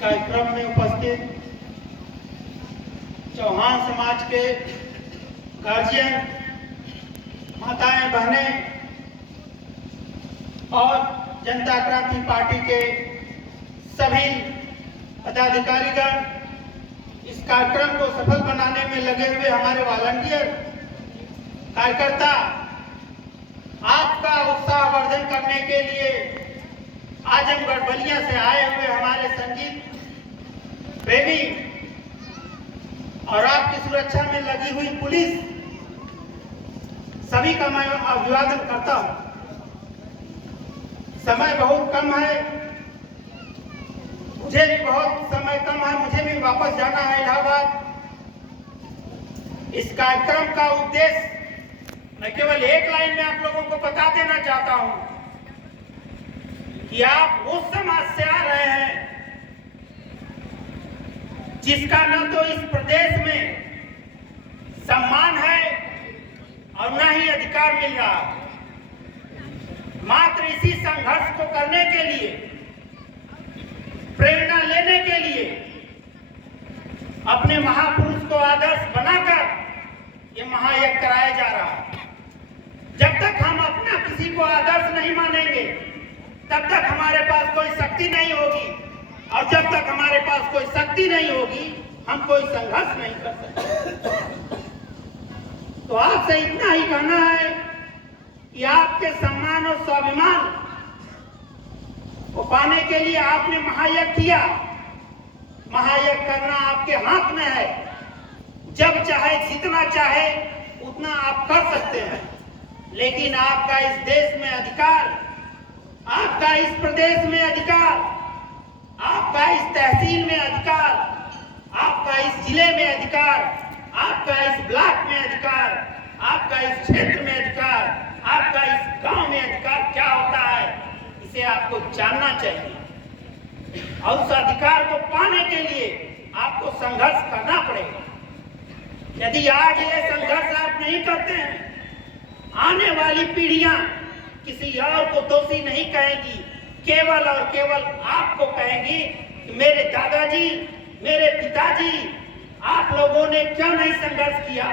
कार्यक्रम में उपस्थित चौहान समाज के गार्जियन, माताएं, बहनें और जनता क्रांति पार्टी के सभी पदाधिकारीगण, इस कार्यक्रम को सफल बनाने में लगे हुए हमारे वॉलंटियर कार्यकर्ता, आपका उत्साहवर्धन करने के लिए आजमगढ़ बलिया से आए हुए हमारे संगीत प्रेमी और आपकी सुरक्षा में लगी हुई पुलिस, सभी का मैं अभिवादन करता हूं। समय बहुत कम है, मुझे भी बहुत समय कम है, मुझे भी वापस जाना है इलाहाबाद। इस कार्यक्रम का उद्देश्य मैं केवल एक लाइन में आप लोगों को बता देना चाहता हूं कि आप उस समाज से आ रहे हैं जिसका न तो इस प्रदेश में सम्मान है और न ही अधिकार मिल रहा। मात्र इसी संघर्ष को करने के लिए, प्रेरणा लेने के लिए, अपने महापुरुष को आदर्श बनाकर ये महायज्ञ कराया जा रहा है। जब तक हम अपना किसी को आदर्श नहीं मानेंगे, तब तक हमारे पास कोई शक्ति नहीं होगी, और जब तक हमारे पास कोई शक्ति नहीं होगी, हम कोई संघर्ष नहीं कर सकते। तो आपसे इतना ही कहना है कि आपके सम्मान और स्वाभिमान को पाने के लिए आपने महायज्ञ किया। महायज्ञ करना आपके हाथ में है। जब चाहे, जितना चाहे उतना आप कर सकते हैं, लेकिन आपका इस देश में अधिकार, आपका इस प्रदेश में अधिकार, आपका इस तहसील में अधिकार, आपका इस जिले में अधिकार, आपका इस ब्लॉक में अधिकार, आपका इस क्षेत्र में अधिकार, आपका इस गांव में अधिकार क्या होता है, इसे आपको जानना चाहिए। और उस अधिकार को पाने के लिए आपको संघर्ष करना पड़ेगा। यदि आज ये संघर्ष आप नहीं करते हैं, आने वाली पीढ़ियां किसी और को दोषी नहीं कहेंगी, केवल और केवल आपको कहेंगी कि मेरे दादाजी, मेरे पिताजी, आप लोगों ने क्यों नहीं संघर्ष किया।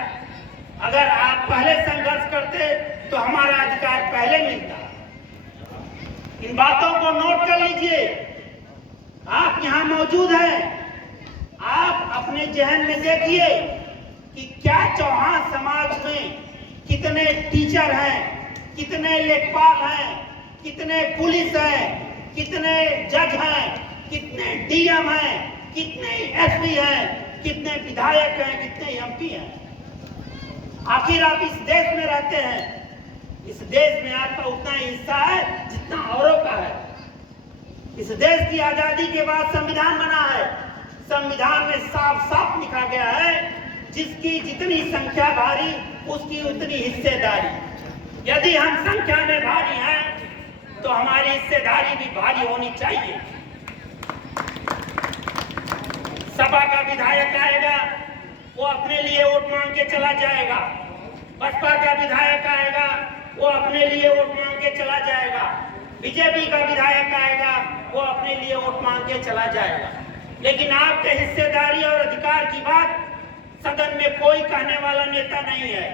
अगर आप पहले संघर्ष करते तो हमारा अधिकार पहले मिलता। इन बातों को नोट कर लीजिए। आप यहाँ मौजूद हैं, आप अपने जहन में देखिए कि क्या चौहान समाज में कितने टीचर हैं, कितने लेखपाल हैं, कितने पुलिस हैं, कितने जज हैं, कितने डीएम हैं, कितने एसपी हैं, कितने विधायक हैं, कितने एमपी हैं। आखिर आप इस देश में रहते हैं, इस देश में आपका उतना ही हिस्सा है जितना औरों का है। इस देश की आजादी के बाद संविधान बना है। संविधान में साफ साफ लिखा गया है, जिसकी जितनी संख्या भारी उसकी उतनी हिस्सेदारी। यदि हम संख्या में भारी हैं तो हमारी हिस्सेदारी भी भारी होनी चाहिए। सपा का विधायक आएगा, वो अपने लिए वोट मांग के चला जाएगा। बसपा का विधायक आएगा, वो अपने लिए वोट मांग के चला जाएगा। बीजेपी का विधायक आएगा, वो अपने लिए वोट मांग के चला जाएगा। लेकिन आपके हिस्सेदारी और अधिकार की बात सदन में कोई कहने वाला नेता नहीं है।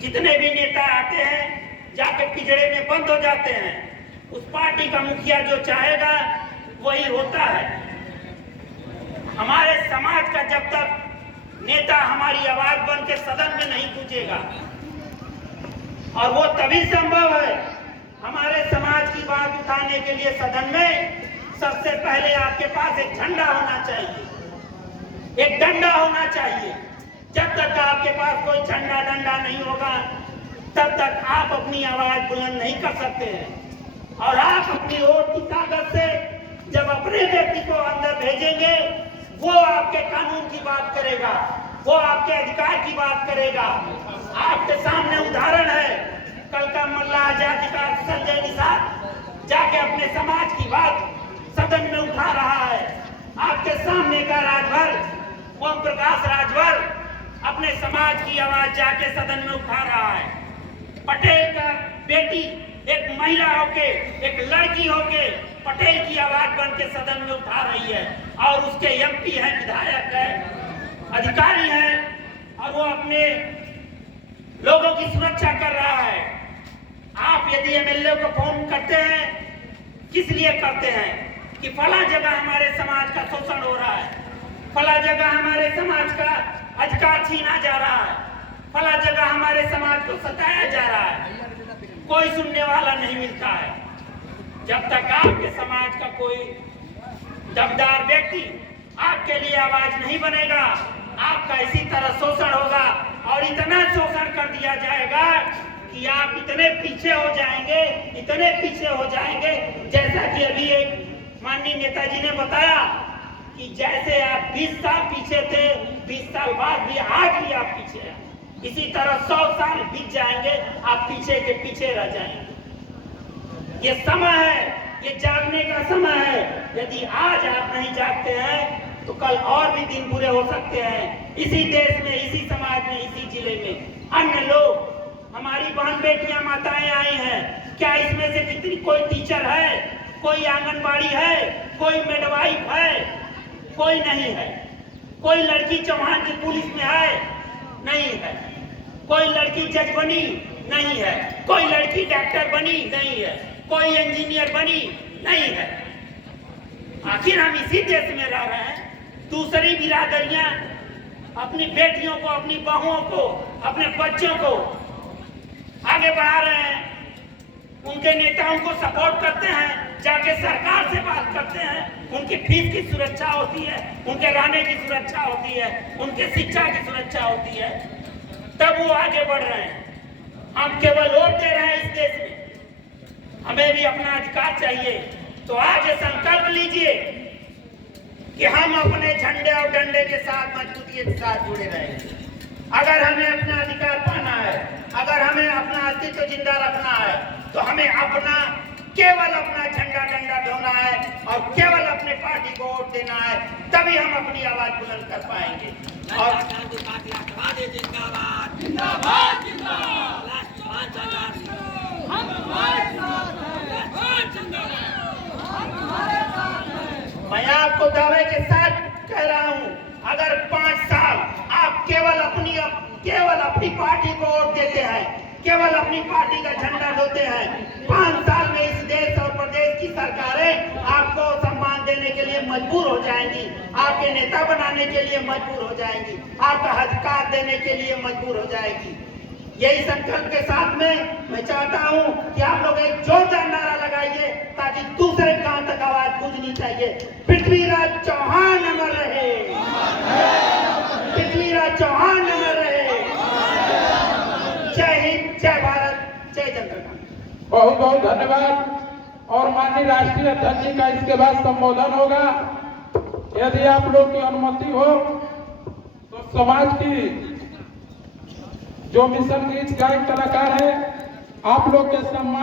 जितने भी नेता आते हैं जाके पिंजड़े में बंद हो जाते हैं। उस पार्टी का मुखिया जो चाहेगा वही होता है। हमारे समाज का जब तक नेता हमारी आवाज बन के सदन में नहीं पूछेगा, और वो तभी संभव है। हमारे समाज की बात उठाने के लिए सदन में सबसे पहले आपके पास एक झंडा होना चाहिए, एक डंडा होना चाहिए। जब तक आपके पास कोई झंडा डंडा नहीं होगा, तब तक आप अपनी आवाज बुलंद नहीं कर सकते हैं। और आप अपनी वोट की ताकत से जब अपने व्यक्ति को अंदर भेजेंगे, वो आपके कानून की बात करेगा, वो आपके अधिकार की बात करेगा। आपके सामने उदाहरण है, कल का मल्लाह जाति का संजय निषाद जाके अपने समाज की बात सदन में उठा रहा है। आपके सामने का राजभर ओम प्रकाश राजभर अपने समाज की आवाज जाके सदन में उठा रहा है। पटेल का बेटी एक महिला होके, एक लड़की होके पटेल की आवाज बन के सदन में उठा रही है, और उसके एमपी हैं, विधायक है, अधिकारी हैं, और वो अपने लोगों की सुरक्षा कर रहा है। आप यदि एमएलए को फोन करते हैं, किस लिए करते हैं? कि फला जगह हमारे समाज का शोषण हो रहा है, फला जगह हमारे समाज का अधिकार छीना जा रहा है, फला जगह हमारे समाज को सताया जा रहा है। कोई सुनने वाला नहीं मिलता है। जब तक आपके समाज का कोई दमदार व्यक्ति आपके लिए आवाज नहीं बनेगा, आपका इसी तरह शोषण होगा, और इतना शोषण कर दिया जाएगा कि आप इतने पीछे हो जाएंगे, इतने पीछे हो जाएंगे, जैसा कि अभी एक माननीय नेताजी ने बताया कि जैसे आप 20 साल पीछे थे, 20 साल बाद भी आज भी आप पीछे हैं, इसी तरह 100 साल बीत जाएंगे, आप पीछे के पीछे रह जाएंगे। ये समय है, ये जागने का समय है। यदि आज आप नहीं जागते हैं तो कल और भी दिन बुरे हो सकते हैं। इसी देश में, इसी समाज में, इसी जिले में अन्य लोग, हमारी बहन बेटियां, माताएं आई हैं, क्या इसमें से कितनी कोई टीचर है, कोई आंगनबाड़ी है, कोई मिडवाइफ है? कोई नहीं है। कोई लड़की चौहान की पुलिस में है? नहीं है। कोई लड़की जज बनी? नहीं है। कोई लड़की डॉक्टर बनी? नहीं है। कोई इंजीनियर बनी? नहीं है। आखिर हम इसी देश में रह रहे हैं। दूसरी बिरादरियां अपनी बेटियों को, अपनी बहुओं को, अपने बच्चों को आगे बढ़ा रहे हैं, उनके नेताओं को सपोर्ट करते हैं, जाके सरकार से बात करते हैं, उनकी फीस की सुरक्षा होती है, उनके रहने की सुरक्षा होती है, उनके शिक्षा की सुरक्षा होती है, तब वो आगे बढ़ रहे हैं। हम केवल वोट दे रहे हैं इस देश में, हमें भी अपना अधिकार चाहिए। तो आज ये संकल्प लीजिए कि हम अपने झंडे और डंडे के साथ, मजबूती के साथ जुड़े रहेंगे। अगर हमें अपना अधिकार पाना है, अगर हमें अपना अस्तित्व जिंदा रखना है, तो हमें अपना, केवल अपना झंडा डंडा ढोना है और केवल अपने पार्टी को वोट देना है, तभी हम अपनी आवाज बुलंद कर पाएंगे। और मैं आपको दावे के साथ कह रहा हूं, अगर 5 साल आप केवल अपनी पार्टी को वोट देते हैं, केवल अपनी पार्टी का झंडा ढोते हैं, 5 साल में इस देश और प्रदेश की सरकारें आपको सम्मान देने के लिए मजबूर हो जाएंगी, आपके नेता बनाने के लिए मजबूर हो जाएंगी, आपका अधिकार देने के लिए मजबूर हो जाएगी। यही संकल्प के साथ में मैं चाहता हूं कि आप लोग एक जोरदार नारा लगाइए, ताकि दूसरे गांव तक आवाज गूंजनी चाहिए। पृथ्वीराज चौहान अमर रहे, पृथ्वीराज चौहान अमर रहे। जय हिंद, जय भारत, जय जनता। बहुत बहुत धन्यवाद। और माननीय राष्ट्रीय अध्यक्ष जी का इसके बाद संबोधन होगा। यदि आप लोग की अनुमति हो तो समाज की जो मिशन गीत गायक कलाकार है, आप लोग के सम्मान